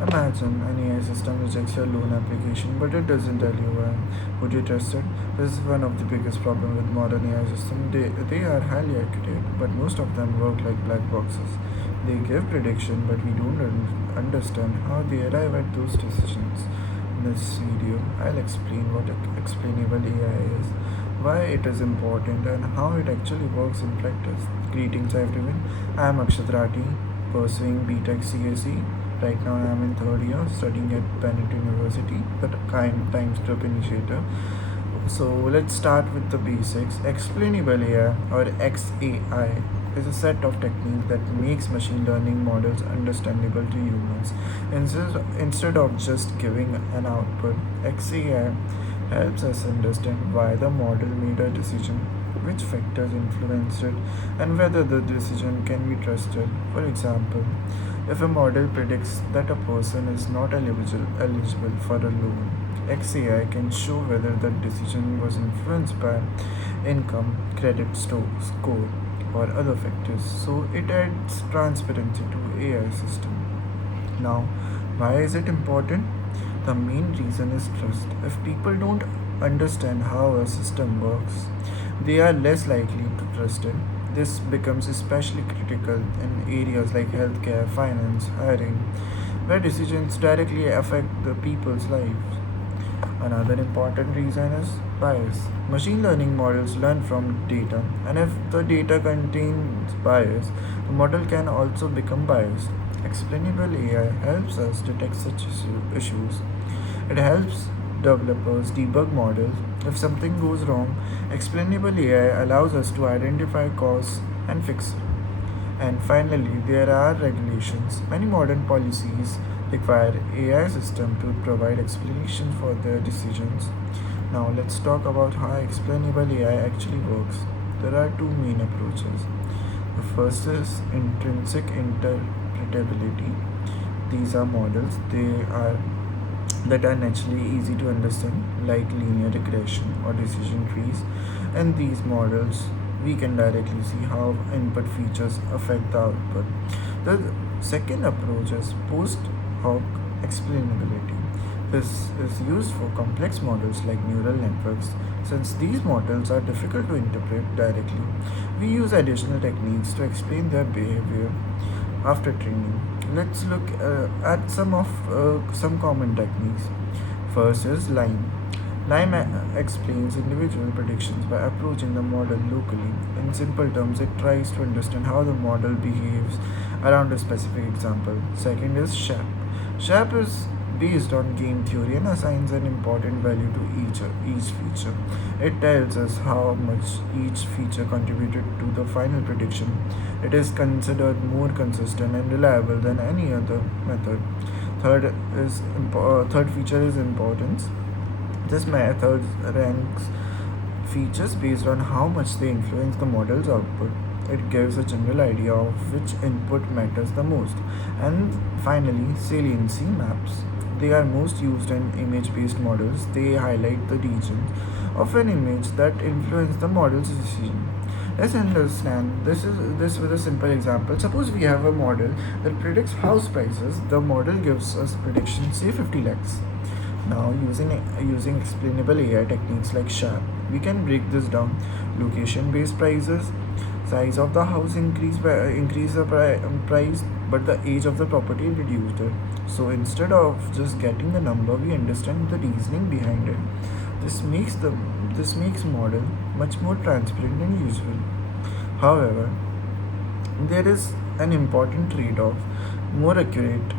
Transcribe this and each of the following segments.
Imagine an AI system rejects your loan application, but it doesn't tell you why. Would you trust it? This is one of the biggest problems with modern AI systems. They are highly accurate, but most of them work like black boxes. They give prediction, but we don't understand how they arrive at those decisions. In this video, I'll explain what explainable AI is, why it is important, and how it actually works in practice. Greetings, everyone. I am Akshat Rati, pursuing BTech CSE. Right now, I am in third year, studying at Bennett University, the kind Times Group initiator. So let's start with the basics. Explainable AI or XAI is a set of techniques that makes machine learning models understandable to humans. Instead of just giving an output, XAI helps us understand why the model made a decision, which factors influenced it, and whether the decision can be trusted. For example, if a model predicts that a person is not eligible for a loan, XAI can show whether that decision was influenced by income, score, or other factors. So it adds transparency to AI system. Now, why is it important? The main reason is trust. If people don't understand how a system works, they are less likely to trust it. This becomes especially critical in areas like healthcare, finance, hiring, where decisions directly affect the people's lives. Another important reason is bias. Machine learning models learn from data, and if the data contains bias, the model can also become biased. Explainable AI helps us detect such issues. It helps developers debug models. If something goes wrong, explainable AI allows us to identify cause and fix it. And finally, there are regulations. Many modern policies require AI system to provide explanations for their decisions. Now let's talk about how explainable AI actually works. There are two main approaches. The first is intrinsic interpretability. These are models that are naturally easy to understand, like linear regression or decision trees. And these models, we can directly see how input features affect the output. The second approach is post hoc explainability. This is used for complex models like neural networks. Since these models are difficult to interpret directly, we use additional techniques to explain their behavior after training. Let's look at some common techniques. First is LIME. Explains individual predictions by approaching the model locally. In simple terms, it tries to understand how the model behaves around a specific example. Second is SHAP. SHAP is based on game theory and assigns an important value to each feature. It tells us how much each feature contributed to the final prediction. It is considered more consistent and reliable than any other method. Third feature is importance. This method ranks features based on how much they influence the model's output. It gives a general idea of which input matters the most. And finally, saliency maps. They are most used in image based models. They highlight the regions of an image that influence the model's decision. Let's understand this with a simple example. Suppose we have a model that predicts house prices. The model gives us prediction, say 50 lakhs. Now, using explainable AI techniques like SHAP, we can break this down. Location-based prices, size of the house increase the price, but the age of the property reduced it. So instead of just getting the number, we understand the reasoning behind it. This makes model much more transparent and useful. However, there is an important trade-off. More accurate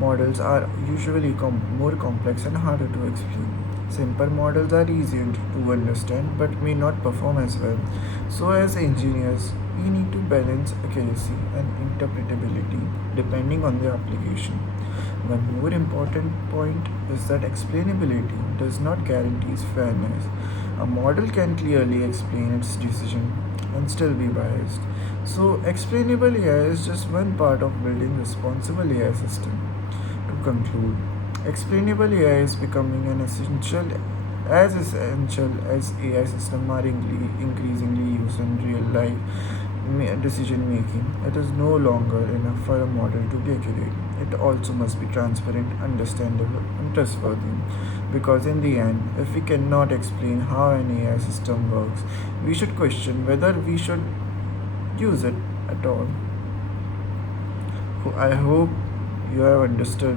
models are usually more complex and harder to explain. Simple models are easier to understand but may not perform as well. So, as engineers, we need to balance accuracy and interpretability depending on the application. One more important point is that explainability does not guarantee fairness. A model can clearly explain its decision and still be biased. So, explainable AI is just one part of building responsible AI system. To conclude, explainable AI is becoming as essential as AI systems are increasingly used in real life decision making. It is no longer enough for a model to be accurate. it also must be transparent, understandable, and trustworthy. Because in the end, if we cannot explain how an AI system works, we should question whether we should use it at all. I hope you have understood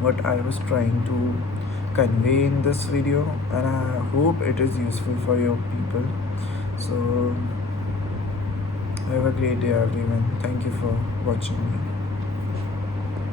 what I was trying to convey in this video, and I hope it is useful for your people. So, have a great day, everyone. Thank you for watching me.